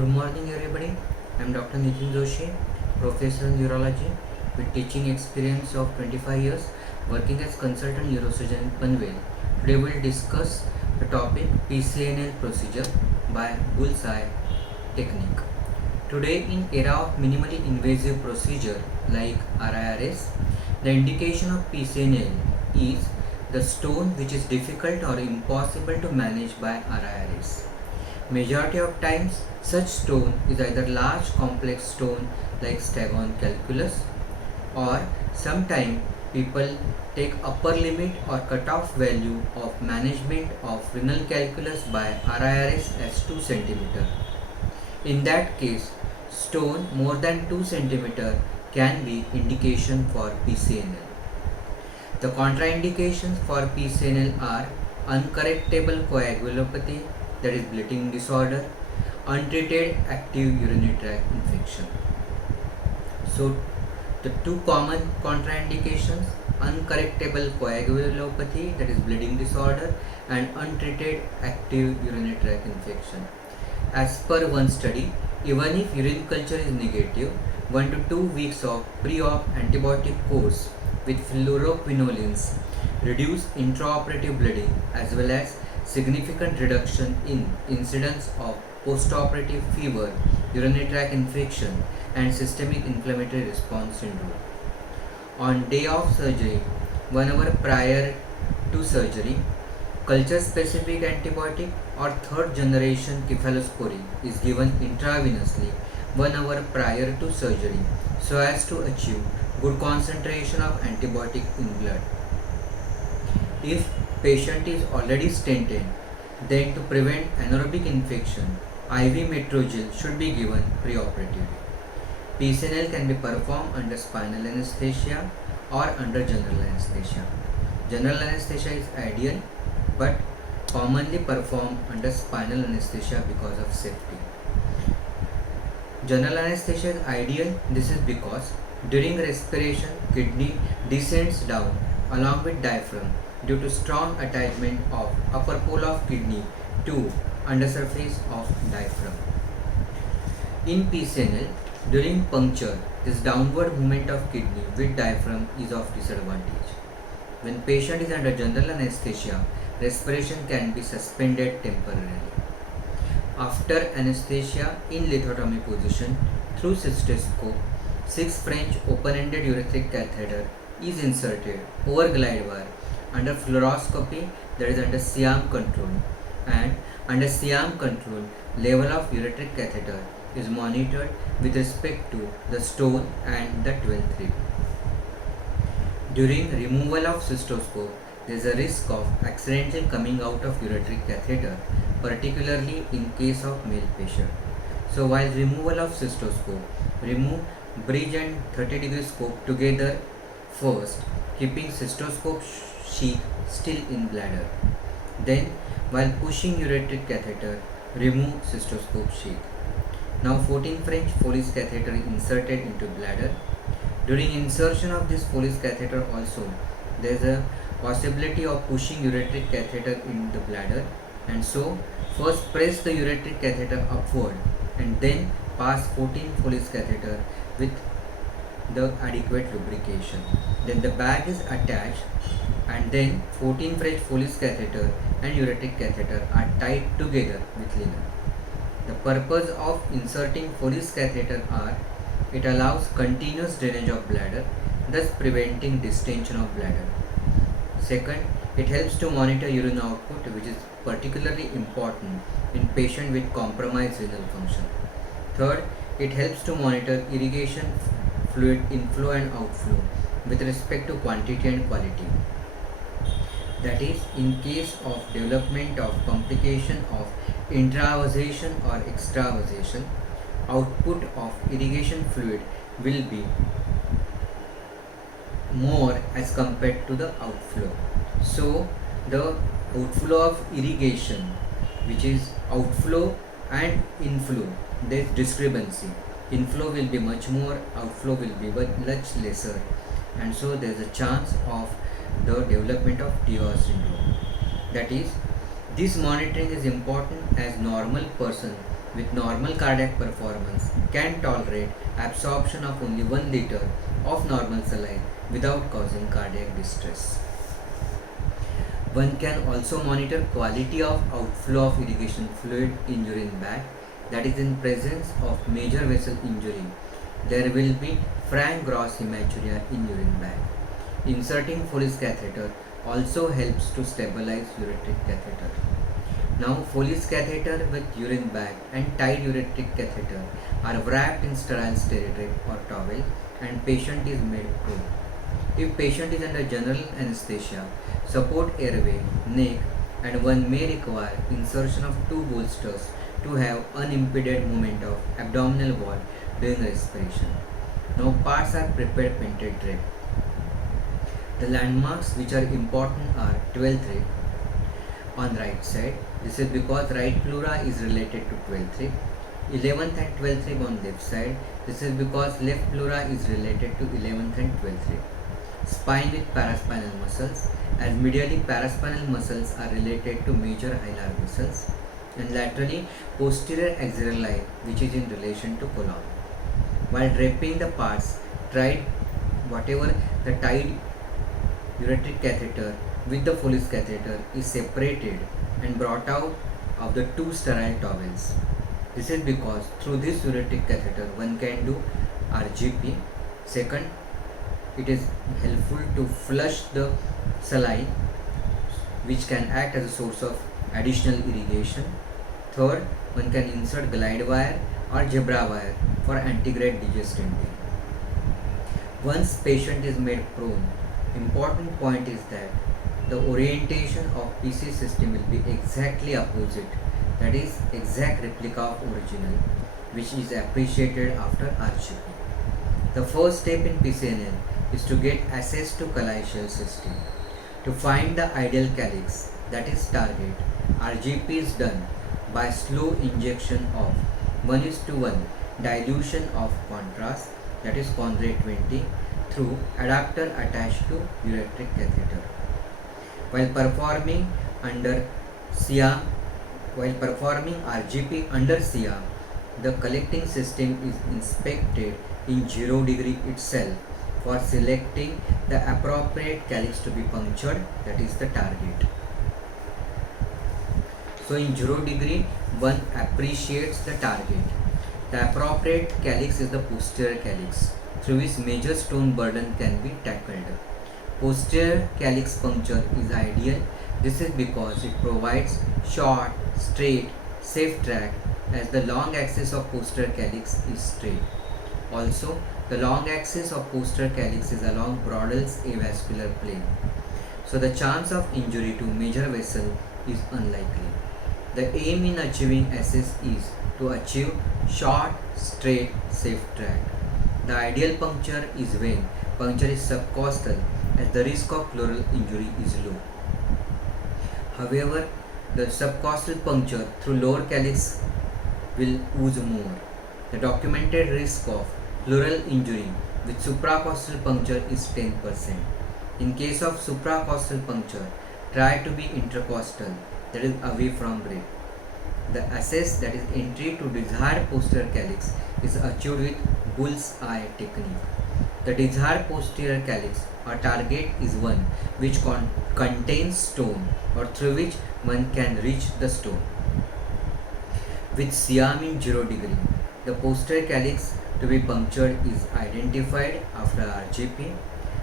Good morning, everybody. I'm Dr. Nitin Joshi, Professor in Urology with teaching experience of 25 years working as consultant neurosurgeon in Panvel. Today we'll discuss the topic PCNL procedure by bullseye technique. Today, in era of minimally invasive procedure like RIRS, the indication of PCNL is the stone which is difficult or impossible to manage by RIRS. Majority of times, such stone is either large complex stone like Staghorn calculus, or sometimes people take upper limit or cutoff value of management of renal calculus by RIRS as 2 cm. In that case, stone more than 2 cm can be indication for PCNL. The contraindications for PCNL are uncorrectable coagulopathy, that is bleeding disorder, untreated active urinary tract infection. So the two common contraindications, uncorrectable coagulopathy, that is bleeding disorder, and untreated active urinary tract infection. As per one study, even if urine culture is negative, 1 to 2 weeks of pre-op antibiotic course with fluoroquinolines reduce intraoperative bleeding as well as significant reduction in incidence of postoperative fever, urinary tract infection, and systemic inflammatory response syndrome. On day of surgery, 1 hour prior to surgery, culture specific antibiotic or third generation cephalosporin is given intravenously 1 hour prior to surgery so as to achieve good concentration of antibiotic in blood. If patient is already stented, then to prevent anaerobic infection, IV Metrogyl should be given preoperatively. PCNL can be performed under spinal anesthesia or under general anesthesia. General anesthesia is ideal but commonly performed under spinal anesthesia because of safety. General anesthesia is ideal. This is because during respiration, kidney descends down along with diaphragm due to strong attachment of upper pole of kidney to undersurface of diaphragm. In PCNL, during puncture, this downward movement of kidney with diaphragm is of disadvantage. When patient is under general anesthesia, respiration can be suspended temporarily. After anesthesia in lithotomy position through cystoscope, 6 French open-ended urethric catheter is inserted over glide wire under fluoroscopy, that is under Siam control, and under Siam control level of urethric catheter is monitored with respect to the stone and the 12th rib. During removal of cystoscope, there is a risk of accidental coming out of urethric catheter, particularly in case of male patient. So while removal of cystoscope, remove bridge and 30-degree scope together first, keeping cystoscope sheath still in bladder. Then while pushing urethric catheter, remove cystoscope sheath. Now 14 French Foley's catheter is inserted into bladder. During insertion of this Foley's catheter also, there is a possibility of pushing urethric catheter in the bladder, and so first press the urethric catheter upward and then pass 14 Foley's catheter with the adequate lubrication. Then the bag is attached and then 14 French Foley's catheter and urethric catheter are tied together with linen. The purpose of inserting Foley's catheter are it allows continuous drainage of bladder, thus preventing distension of bladder. Second, it helps to monitor urine output, which is particularly important in patient with compromised renal function. Third, it helps to monitor irrigation fluid inflow and outflow with respect to quantity and quality. That is, in case of development of complication of intravasation or extravasation, output of irrigation fluid will be more as compared to the outflow. So the outflow of irrigation, which is outflow and inflow, there is discrepancy. Inflow will be much more, outflow will be much lesser, and so there is a chance of the development of TOR syndrome. That is, this monitoring is important as normal person with normal cardiac performance can tolerate absorption of only 1 liter of normal saline without causing cardiac distress. One can also monitor quality of outflow of irrigation fluid in urine bag, that is in presence of major vessel injury. There will be frank gross hematuria in urine bag. Inserting Foley's catheter also helps to stabilize ureteric catheter. Now Foley's catheter with urine bag and tied ureteric catheter are wrapped in sterile steratrip or towel and patient is made prone. If patient is under general anesthesia, support airway, neck, and one may require insertion of two bolsters to have unimpeded movement of abdominal wall during respiration. Now parts are prepared painted drape. The landmarks which are important are 12th rib on right side. This is because right pleura is related to 12th rib. 11th and 12th rib on left side. This is because left pleura is related to 11th and 12th rib. Spine with paraspinal muscles, as medially paraspinal muscles are related to major hilar muscles, and laterally posterior axial line which is in relation to column. While draping the parts, tried whatever the tied ureteric catheter with the Foley's catheter is separated and brought out of the two sterile towels. This is because through this ureteric catheter one can do RGP. Second, it is helpful to flush the saline which can act as a source of additional irrigation. Third, one can insert glide wire or zebra wire for antegrade degescenting. Once patient is made prone, important point is that the orientation of PC system will be exactly opposite, that is exact replica of original, which is appreciated after RGP. The first step in PCNL is to get access to caliceal system. To find the ideal calyx, that is target, RGP is done by slow injection of 1:1 dilution of contrast, that is Conrad 20, through adapter attached to ureteric catheter. While performing RGP under SIAM, the collecting system is inspected in 0 degree itself for selecting the appropriate calyx to be punctured, that is the target. So in 0 degree one appreciates the target. The appropriate calyx is the posterior calyx, through which major stone burden can be tackled. Posterior calyx puncture is ideal. This is because it provides short, straight, safe track, as the long axis of posterior calyx is straight. Also, the long axis of posterior calyx is along Broddel's avascular plane. So the chance of injury to major vessel is unlikely. The aim in achieving SS is to achieve short, straight, safe track. The ideal puncture is when puncture is subcostal, as the risk of pleural injury is low. However, the subcostal puncture through lower calyx will ooze more. The documented risk of pleural injury with supracostal puncture is 10%. In case of supracostal puncture, try to be intercostal, that is away from rib. The access, that is entry to desired posterior calyx, is achieved with bull's eye technique. The desired posterior calyx or target is one which contains stone or through which one can reach the stone. With SIAM in 0 degree, the posterior calyx to be punctured is identified after RGP.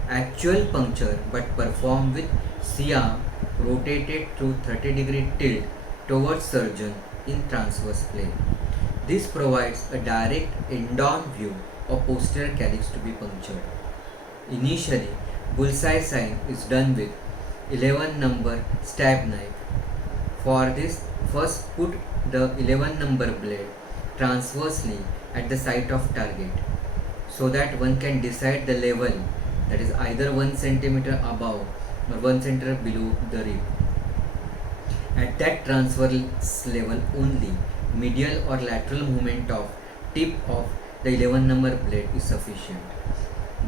Actual puncture but performed with SIAM rotated through 30 degree tilt towards surgeon in transverse plane. This provides a direct end-on view of posterior calyx to be punctured. Initially, bullseye sign is done with 11 number stab knife. For this, first put the 11 number blade transversely at the site of target so that one can decide the level, that is either 1 centimeter above or 1 centimeter below the rib. At that transverse level only, medial or lateral movement of tip of the 11 number blade is sufficient.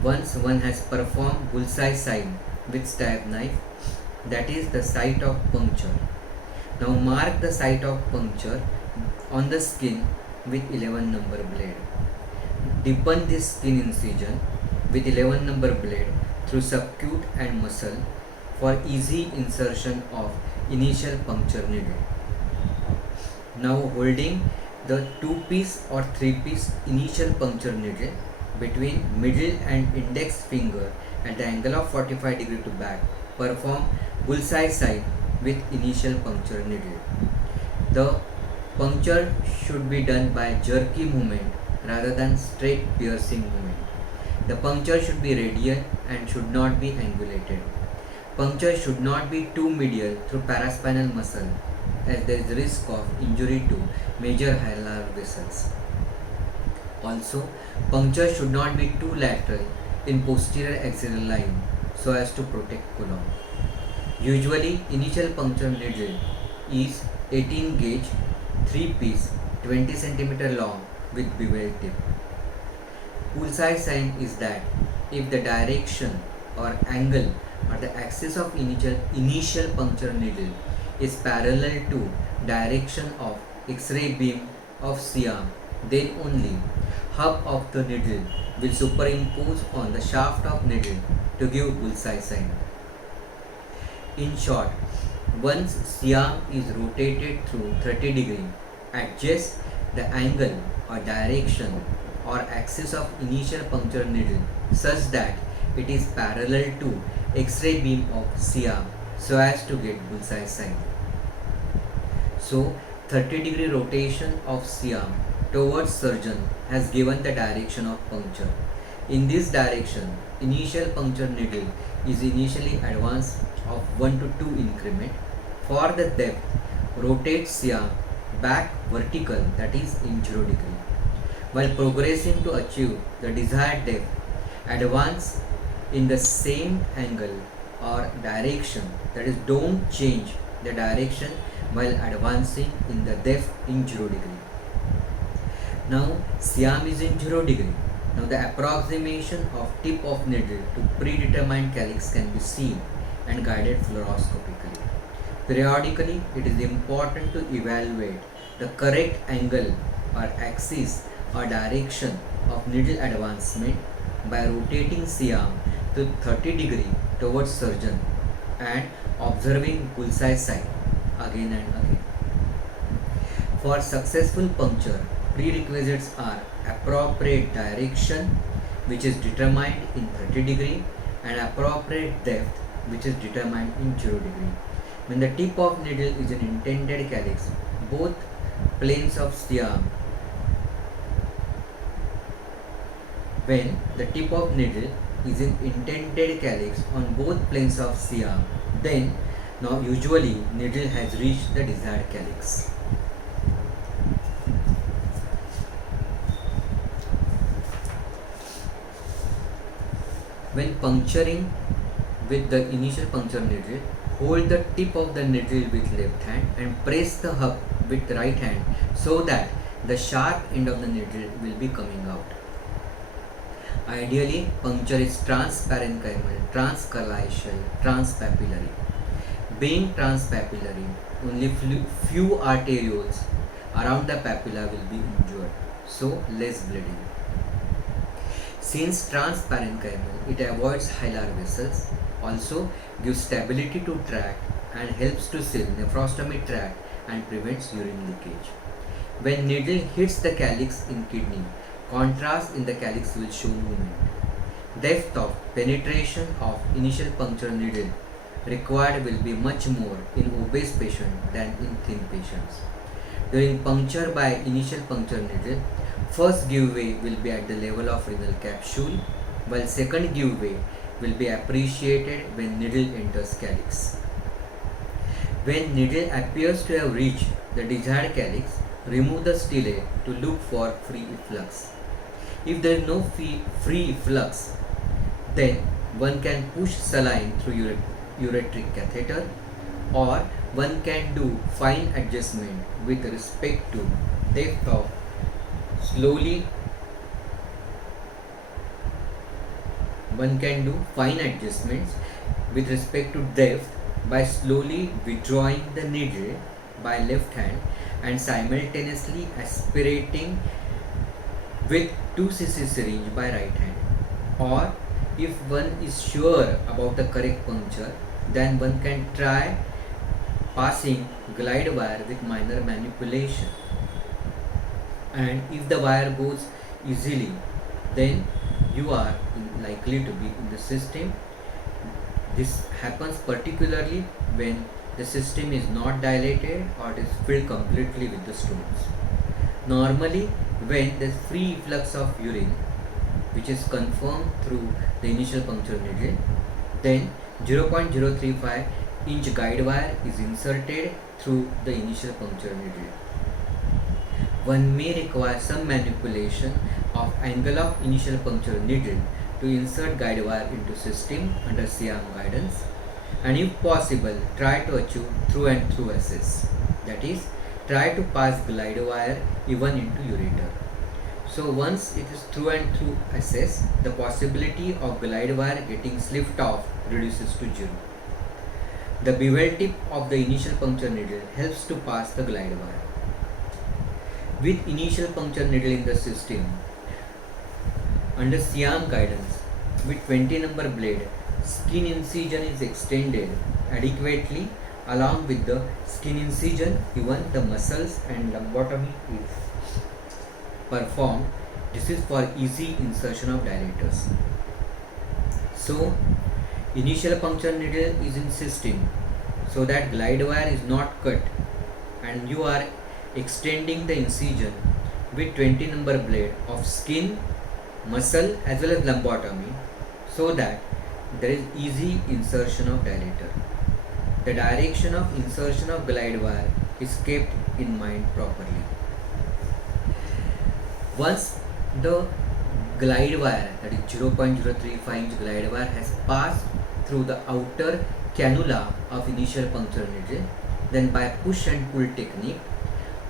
Once one has performed bullseye sign with stab knife, that is the site of puncture. Now mark the site of puncture on the skin with 11 number blade. Deepen this skin incision with 11 number blade through subcut and muscle for easy insertion of initial puncture needle. Now holding the 2-piece or 3-piece initial puncture needle between middle and index finger at the angle of 45 degree to back, perform bullseye sign with initial puncture needle. The puncture should be done by jerky movement rather than straight piercing movement. The puncture should be radial and should not be angulated. Puncture should not be too medial through paraspinal muscle, as there is risk of injury to major hilar vessels. Also, puncture should not be too lateral in posterior axillary line so as to protect colon. Usually, initial puncture needle is 18 gauge, 3-piece, 20 cm long with bevel tip. Bullseye sign is that if the direction or angle or the axis of initial puncture needle is parallel to direction of X-ray beam of Siam, then only hub of the needle will superimpose on the shaft of needle to give bullseye sign. In short, once Siam is rotated through 30 degree, adjust the angle or direction or axis of initial puncture needle such that it is parallel to X-ray beam of Siam so as to get bullseye sign. So 30 degree rotation of Siam towards surgeon has given the direction of puncture. In this direction, initial puncture needle is initially advanced of 1 to 2 increment. For the depth, rotate Siam back vertical, that is in 0 degree. While progressing to achieve the desired depth, advance in the same angle or direction, that is don't change the direction while advancing in the depth in 0 degree. Now Siam is in 0 degree. Now the approximation of tip of needle to predetermined calyx can be seen and guided fluoroscopically. Periodically, it is important to evaluate the correct angle or axis or direction of needle advancement by rotating Siam to 30 degree towards surgeon and observing bullseye sign again and again. For successful puncture, prerequisites are appropriate direction, which is determined in 30 degree, and appropriate depth, which is determined in 0 degree. When the tip of needle is in intended calyx, both planes of Siam, when the tip of needle is in intended calyx on both planes of Siam, then now usually needle has reached the desired calyx. When puncturing with the initial puncture needle, hold the tip of the needle with left hand and press the hub with right hand so that the sharp end of the needle will be coming out. Ideally, puncture is transparenchymal, transkalaicial, transpapillary. Being transpapillary, only few arterioles around the papilla will be injured, so less bleeding. Since transparenchymal, it avoids hilar vessels, also gives stability to tract and helps to seal nephrostomy tract and prevents urine leakage. When needle hits the calyx in kidney, contrast in the calyx will show movement. Depth of penetration of initial puncture needle required will be much more in obese patient than in thin patients. During puncture by initial puncture needle, first giveaway will be at the level of renal capsule, while second giveaway will be appreciated when needle enters calyx. When needle appears to have reached the desired calyx, remove the stele to look for free efflux. If there is no free efflux, then one can push saline through ureteric catheter, or one can do fine adjustment with respect to depth of slowly. One can do fine adjustments with respect to depth by slowly withdrawing the needle by left hand and simultaneously aspirating with 2 cc syringe by right hand. Or if one is sure about the correct puncture, then one can try passing glide wire with minor manipulation. And if the wire goes easily, then you are likely to be in the system. This happens particularly when the system is not dilated or it is filled completely with the stones. Normally, when there is free efflux of urine, which is confirmed through the initial puncture needle, then 0.035 inch guide wire is inserted through the initial puncture needle. One may require some manipulation of angle of initial puncture needle to insert guide wire into system under Siam guidance, and if possible try to achieve through and through access, that is, try to pass glide wire even into ureter. So once it is through and through access, the possibility of glide wire getting slipped off reduces to 0. The bevel tip of the initial puncture needle helps to pass the glide wire. With initial puncture needle in the system, under Siam guidance, with 20 number blade, skin incision is extended adequately. Along with the skin incision, even the muscles and lumbotomy is performed. This is for easy insertion of dilators. So, initial puncture needle is in system so that glide wire is not cut, and you are extending the incision with 20 number blade of skin, muscle as well as lumbotomy so that there is easy insertion of dilator. The direction of insertion of glide wire is kept in mind properly. Once the glide wire, that is 0.035 inch glide wire, has passed through the outer cannula of initial puncture needle, then by push and pull technique,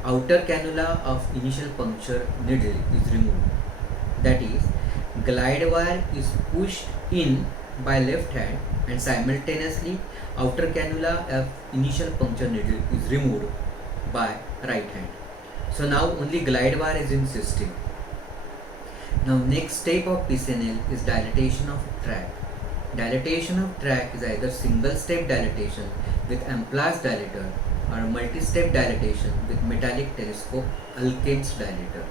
outer cannula of initial puncture needle is removed. That is, glide wire is pushed in by left hand and simultaneously outer cannula of initial puncture needle is removed by right hand. So now only glide wire is in system. Now next step of PCNL is dilatation of tract. Dilatation of tract is either single step dilatation with Amplats dilator or multi-step dilatation with metallic telescope Alkem's dilator.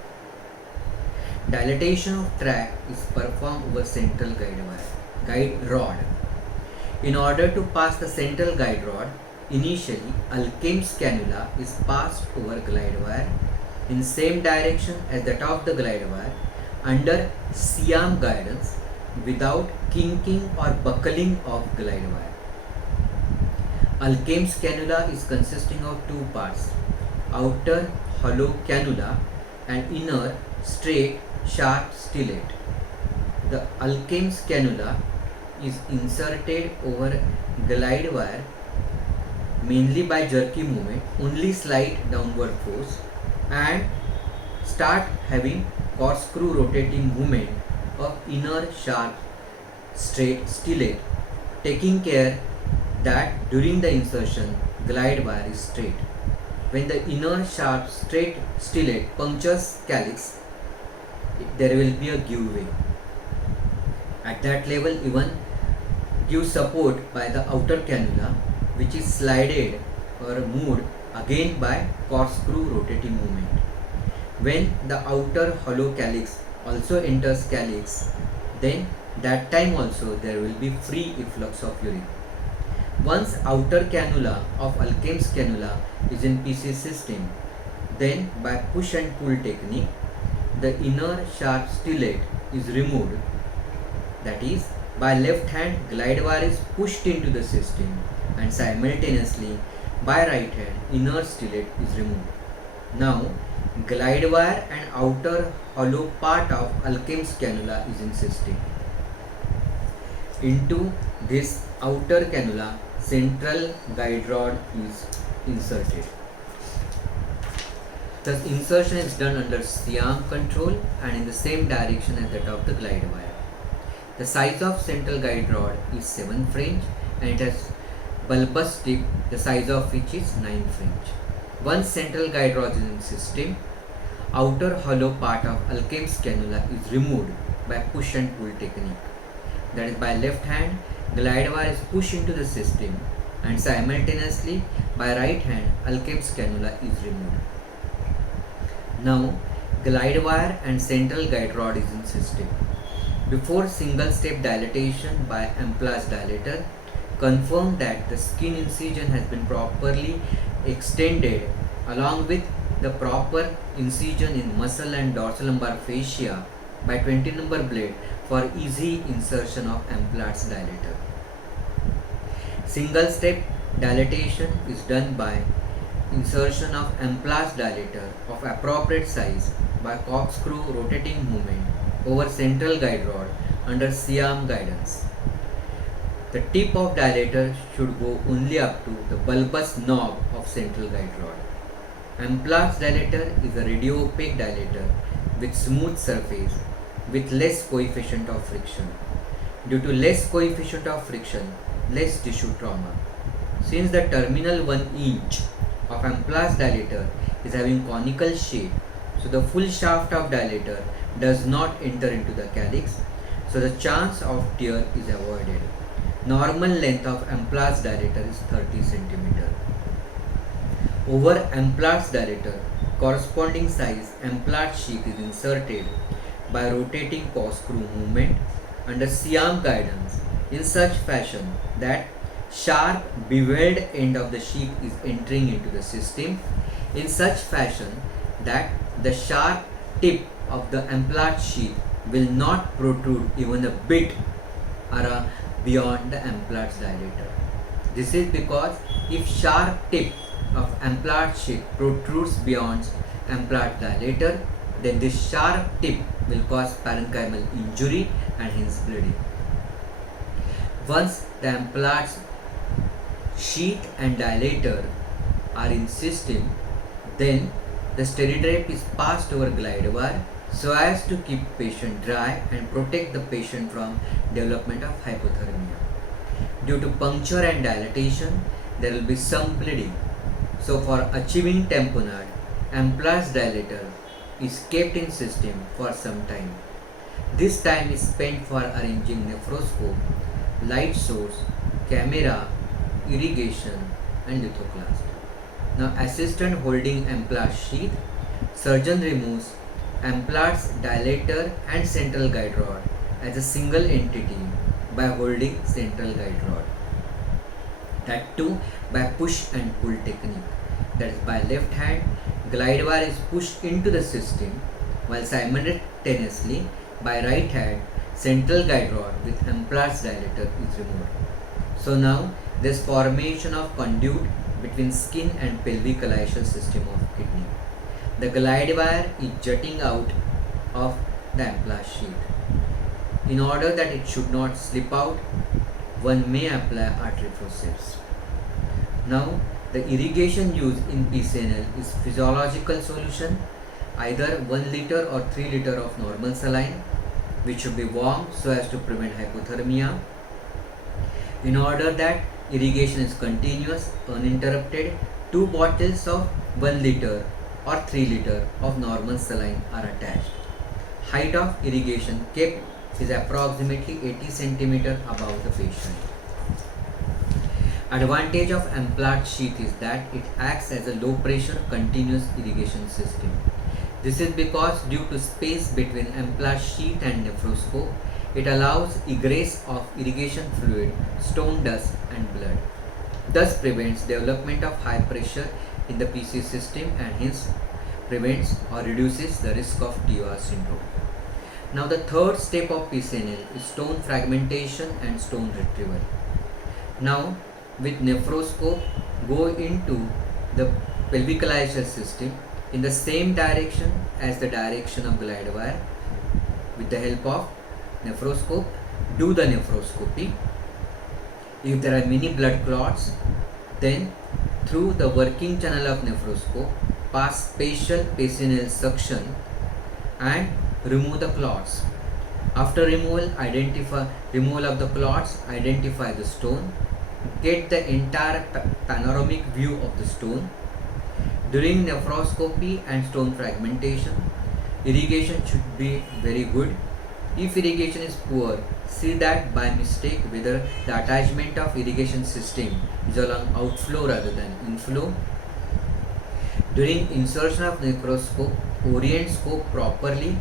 Dilatation of tract is performed over central guide rod. In order to pass the central guide rod, initially Alkem's cannula is passed over glide wire in same direction as that of the glide wire under Siam guidance without kinking or buckling of glide wire. Alkem's cannula is consisting of two parts, outer hollow cannula and inner straight sharp stellate. The Alkem's cannula is inserted over glide wire mainly by jerky movement, only slight downward force, and start having corkscrew rotating movement of inner sharp straight stellate, taking care that during the insertion glide wire is straight. When the inner sharp straight stellate punctures calyx, there will be a give way. At that level, even give support by the outer cannula, which is slided or moved again by corkscrew rotating movement. When the outer hollow calyx also enters calyx, then that time also there will be free efflux of urine. Once outer cannula of Alkem's cannula is in PC system, then by push and pull technique, the inner sharp stellate is removed. That is, by left hand glide wire is pushed into the system and simultaneously by right hand inner stellate is removed. Now glide wire and outer hollow part of Alkem's cannula is in system. Into this outer cannula, central guide rod is inserted. Thus insertion is done under Siam control and in the same direction as that of the glide wire. The size of central guide rod is 7 French and it has bulbous tip, the size of which is 9 French. Once central guide rod is in system, outer hollow part of Alkem's cannula is removed by push and pull technique. That is, by left hand, glide wire is pushed into the system, and simultaneously by right hand, Alkem's cannula is removed. Now, glide wire and central guide rod is in system. Before single step dilatation by Amplage dilator, confirm that the skin incision has been properly extended along with the proper incision in muscle and dorsal-lumbar fascia by 20 number blade for easy insertion of Amplage dilator. Single step dilatation is done by insertion of Amplage dilator of appropriate size by corkscrew rotating movement over central guide rod under C-arm guidance. The tip of dilator should go only up to the bulbous knob of central guide rod. Amplage dilator is a radio-opaque dilator with smooth surface with less coefficient of friction. Due to less coefficient of friction, less tissue trauma. Since the terminal 1 inch of Amplage dilator is having conical shape, so the full shaft of dilator does not enter into the calyx, so the chance of tear is avoided. Normal length of Amplage dilator is 30 cm. Over Amplage dilator, corresponding size Amplage sheath is inserted by rotating corkscrew movement under C-arm guidance in such fashion that sharp beveled end of the sheath is entering into the system in such fashion that the sharp tip of the Amplage sheath will not protrude even a bit or beyond the Amplage dilator. This is because if sharp tip of Amplage sheath protrudes beyond Amplage dilator, then this sharp tip will cause parenchymal injury and hence bleeding. Once the Amplage sheath and dilator are in system, then the SteriDrape is passed over glide wire so as to keep patient dry and protect the patient from development of hypothermia. Due to puncture and dilatation, there will be some bleeding. So for achieving tamponade, Amplage dilator is kept in system for some time. This time is spent for arranging nephroscope, light source, camera, irrigation and lithoclast. Now assistant holding Amplage sheath, surgeon removes Amplage dilator and central guide rod as a single entity by holding central guide rod. That too by push and pull technique. That is, by left hand, glide wire is pushed into the system while simultaneously by right hand, central guide rod with Amplage dilator is removed. So now there is formation of conduit between skin and pelvic calycial system of kidney. The glide wire is jutting out of the Amplage sheath. In order that it should not slip out, one may apply artery forceps. Now, the irrigation used in PCNL is physiological solution, either 1 liter or 3 liter of normal saline, which should be warm so as to prevent hypothermia. In order that irrigation is continuous, uninterrupted, 2 bottles of 1 liter or 3 liter of normal saline are attached. Height of irrigation kept is approximately 80 cm above the patient. Advantage of Amplage sheath is that it acts as a low pressure continuous irrigation system. This is because due to space between Amplage sheath and nephroscope, it allows egress of irrigation fluid, stone dust and blood. Thus prevents development of high pressure in the PC system and hence prevents or reduces the risk of TOR syndrome. Now the third step of PCNL is stone fragmentation and stone retrieval. Now with nephroscope, go into the pelvic calycial system in the same direction as the direction of glide wire. With the help of nephroscope, do the nephroscopy. If there are many blood clots, then through the working channel of nephroscope, pass special PCNL suction and remove the clots. After removal of the clots, identify the stone, get the entire panoramic view of the stone, During nephroscopy and stone fragmentation, irrigation should be very good. If irrigation is poor, see that by mistake whether the attachment of irrigation system is along outflow rather than inflow. During insertion of necroscope, orient scope properly,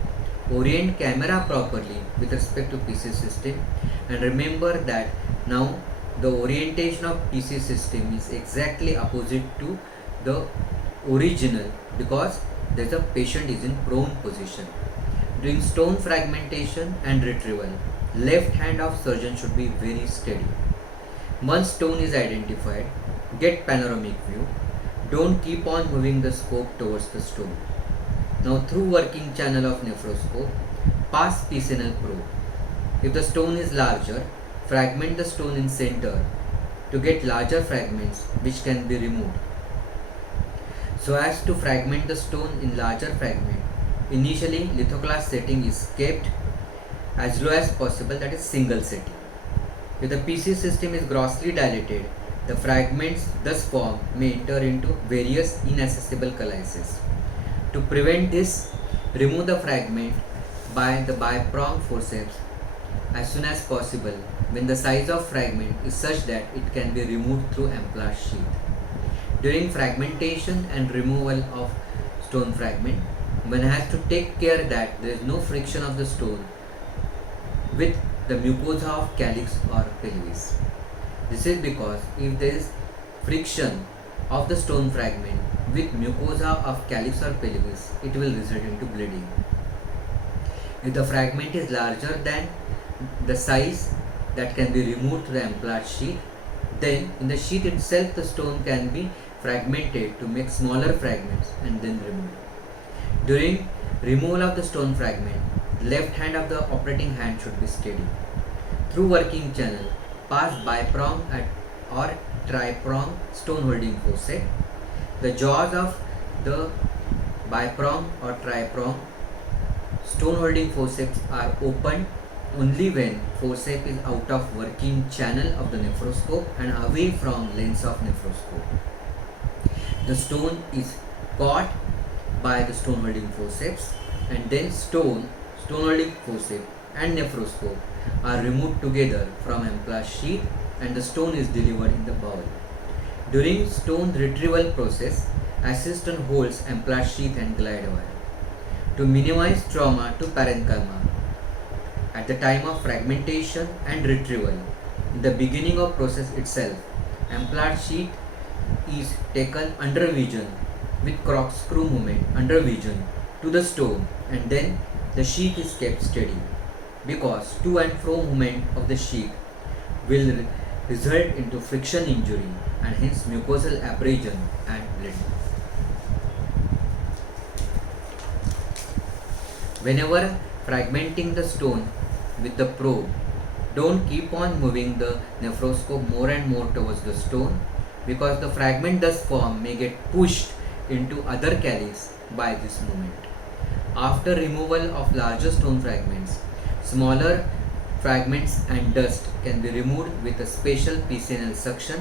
orient camera properly with respect to PC system, and remember that now the orientation of PC system is exactly opposite to the original because the patient is in prone position. During stone fragmentation and retrieval, left hand of surgeon should be very steady. Once stone is identified, get panoramic view. Don't keep on moving the scope towards the stone. Now through working channel of nephroscope, pass PCNL probe. If the stone is larger, fragment the stone in center to get larger fragments which can be removed. So as to fragment the stone in larger fragment, initially lithoclast setting is kept as low as possible, that is single setting. If the PC system is grossly dilated, the fragments thus formed may enter into various inaccessible calyces. To prevent this, remove the fragment by the biprong forceps as soon as possible when the size of fragment is such that it can be removed through Amplatz sheath. During fragmentation and removal of stone fragment, one has to take care that there is no friction of the stone with the mucosa of calyx or pelvis. This is because if there is friction of the stone fragment with mucosa of calyx or pelvis, it will result into bleeding. If the fragment is larger than the size that can be removed through the Amplatz sheath, then in the sheath itself the stone can be fragmented to make smaller fragments and then removed. During removal of the stone fragment, left hand of the operating hand should be steady. Through working channel, pass biprong or triprong stone holding forceps. The jaws of the biprong or triprong stone holding forceps are opened only when forceps is out of working channel of the nephroscope and away from lens of nephroscope. The stone is caught by the stone holding forceps and then stone holding forceps and nephroscope are removed together from Amplatz sheath and the stone is delivered in the bowel. During stone retrieval process, assistant holds Amplatz sheath and glide wire. To minimize trauma to parenchyma at the time of fragmentation and retrieval, in the beginning of process itself, Amplatz sheath is taken under vision with corkscrew movement under vision to the stone and then the sheath is kept steady because to and fro movement of the sheath will result into friction injury and hence mucosal abrasion and bleeding. Whenever fragmenting the stone with the probe, don't keep on moving the nephroscope more and more towards the stone because the fragment thus formed may get pushed into other calyx by this movement. After removal of larger stone fragments, smaller fragments and dust can be removed with a special PCNL suction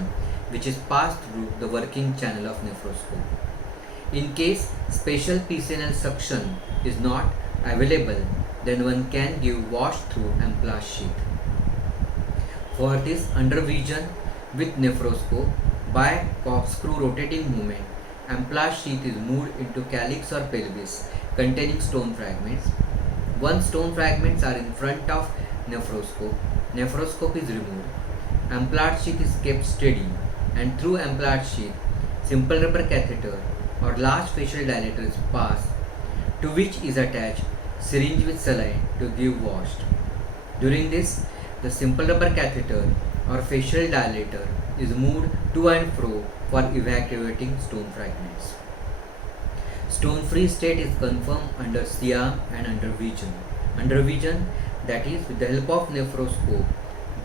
which is passed through the working channel of nephroscope. In case special PCNL suction is not available, then one can give wash through Amplatz sheath. For this under vision with nephroscope by corkscrew rotating movement, Amplatz sheath is moved into calyx or pelvis containing stone fragments. Once stone fragments are in front of nephroscope is removed, Amplatz sheath is kept steady and through Amplatz sheath, simple rubber catheter or large facial dilator is passed to which is attached syringe with saline to give washed. During this, the simple rubber catheter or facial dilator is moved to and fro for evacuating stone fragments. Stone free state is confirmed under CIAM and under vision. Under vision, that is with the help of nephroscope,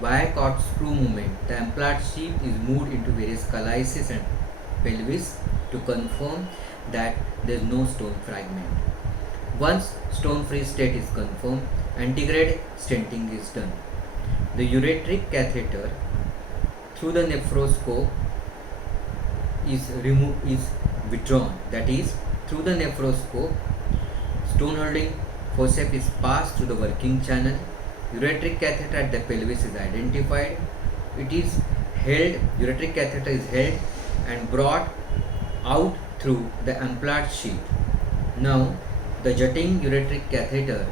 via corkscrew movement, the Amplatz sheath is moved into various calyces and pelvis to confirm that there is no stone fragment. Once stone free state is confirmed, antegrade stenting is done. The ureteric catheter through the nephroscope is withdrawn, that is, through the nephroscope, stone holding forceps is passed through the working channel, ureteric catheter at the pelvis is identified, it is held, ureteric catheter is held and brought out through the Amplatz sheath. Now the jutting ureteric catheter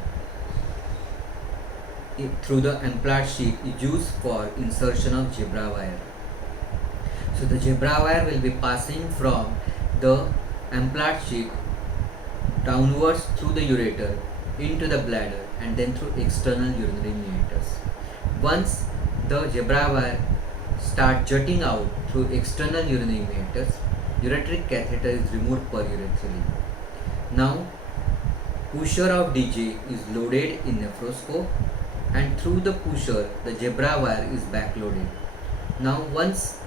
through the Amplatz sheath is used for insertion of zebra wire. So the zebra wire will be passing from the Amplatz sheath downwards through the ureter into the bladder and then through external urinary meatus. Once the zebra wire start jutting out through external urinary meatus, ureteric catheter is removed perurethally. Now pusher of DJ is loaded in nephroscope and through the pusher the zebra wire is backloaded. Now once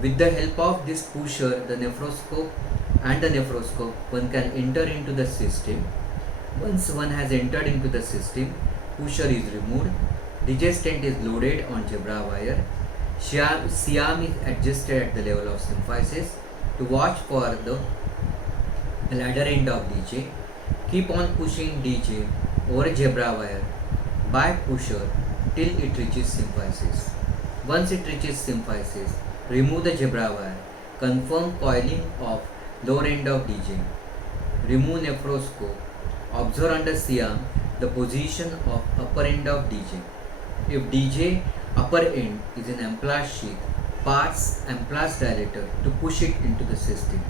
with the help of this pusher, the nephroscope one can enter into the system. Once one has entered into the system, pusher is removed, DJ stent is loaded on zebra wire, Siam is adjusted at the level of symphysis to watch for the bladder end of DJ. Keep on pushing DJ over zebra wire by pusher till it reaches symphysis. Once it reaches symphysis, remove the zebra wire, confirm coiling of lower end of DJ, remove nephroscope, observe under Siam the position of upper end of DJ. If DJ upper end is in Amplatz sheath, pass Amplatz dilator to push it into the system.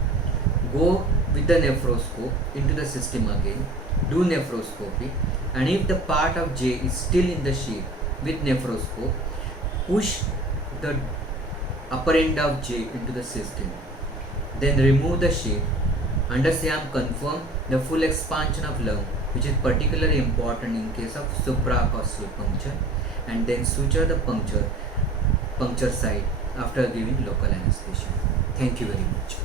Go with the nephroscope into the system again, do nephroscopy, and if the part of J is still in the sheath with nephroscope, push the upper end of J into the system. Then remove the sheath. Under Siam confirm the full expansion of lung, which is particularly important in case of supracostal puncture, and then suture the puncture site after giving local anesthesia. Thank you very much.